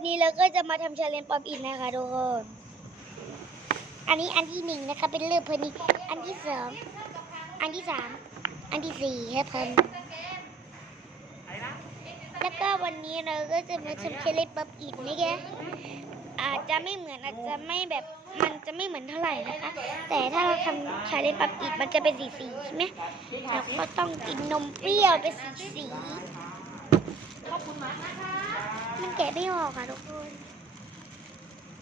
วันนี้เราก็จะมาทำชาเลนจ์ป๊อปอินนะคะทุกคน อันนี้อันที่หนึ่งนะคะเป็นเรื่องเพนนีอันที่สองอันที่สามอันที่สี่ครับเพิ่นแล้วก็วันนี้เราก็จะมาทำชาเลนจ์ป๊อปอินนะคะอาจจะไม่เหมือนอาจจะไม่แบบมันจะไม่เหมือนเท่าไหร่นะคะ แต่ถ้าเราทำชาเลนจ์ป๊อปอินมันจะเป็นสีสีใช่ไหมเราก็ต้องกินนมเปรี้ยวเป็นสีสี ขอบคุณมากนะคะมันแกะไม่ออกค่ะทุกคน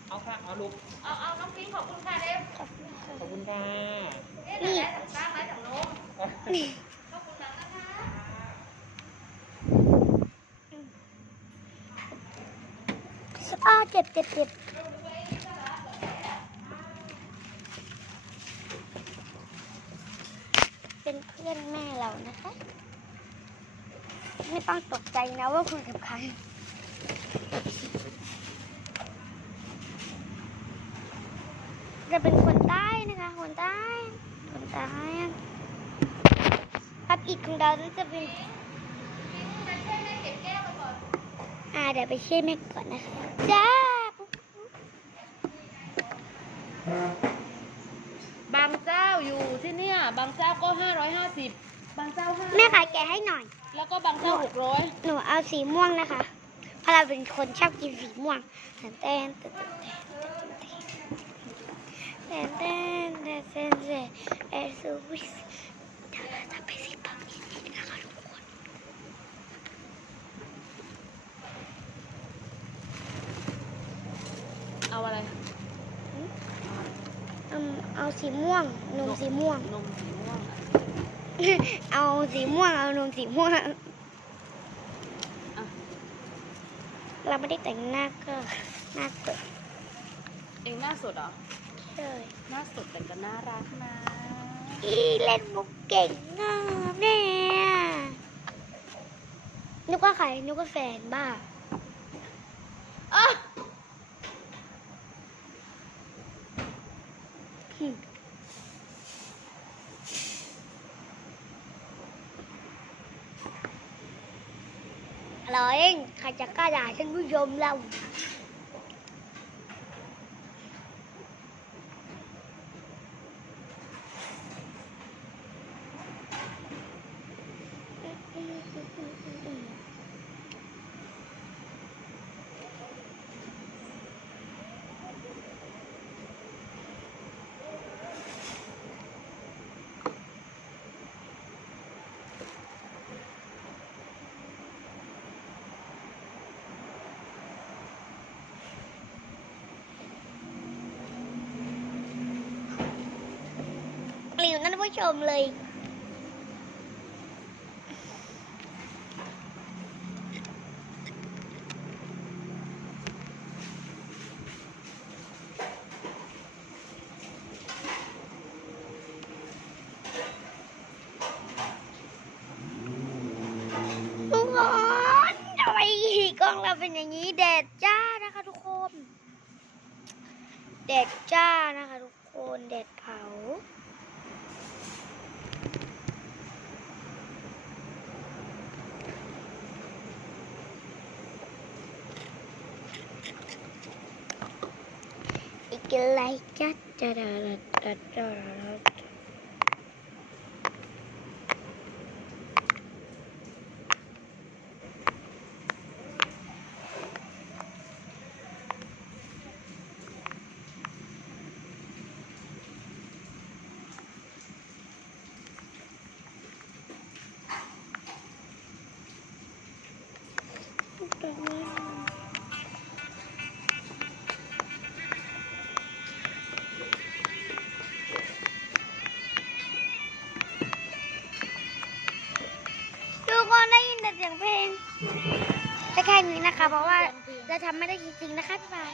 เอาค่ะ เอาลูก เอาเอาน้องฟิงขอบคุณค่ะเร็วขอบคุณค่ะขอบคุณค่ะนี่ตั้งไว้ถังโน้มนี่ขอบคุณมากนะคะอ้าเจ็บเจ็บเจ็บเป็นเพื่อนแม่เรานะคะ ไม่ต้องตกใจนะว่าคุยกับใครจะเป็นคนใต้นะคะ คนใต้ คนใต้ครับอีกของเราจะเป็นอ่าเดี๋ยวไปช่วยแม่ก่อนนะคะจ้าบางเจ้าอยู่ที่เนี่ย บางเจ้าก็ห้าร้อยห้าสิบบางเจ้าห้าแม่ขายแกะให้หน่อย แล้วก็บางเจ้าหกร้อยหนูเอาสีม่วงนะคะ เพราะเราเป็นคนชอบกินสีม่วงเต้นเต้นเต้นเต้นเต้นเต้นเต้นเอร์ซูวิสถ้าไปสิปังนิดๆนะคะทุกคนเอาอะไรเอาสีมเวงนมสีม่วงนมสีม่วง เอาสีม่วง เอานมสีม่วงอะเราไม่ได้แต่งหน้าก็หน้าสดเองหน้าสดเหรอเลยหน้าสดแต่ก็น่ารักนะอีเล่นมุกเก่งงามเนี่ยนึกว่าใครนึกว่าแฟนบ้าอะ เราเองใครจะกล้าด่าท่านผู้ชมเรา ผู้ชมเลย ทุกคนทำไมกล้องเราเป็นอย่างนี้แดดจ้านะคะทุกคน แดดจ้านะคะทุกคน แดดเผา you like that? Da, da, da, da, da. Thank you. เสียงเพลงแค่แค่นี้นะคะ เพราะว่าเราทำไม่ได้จริงๆนะคะพี่บาย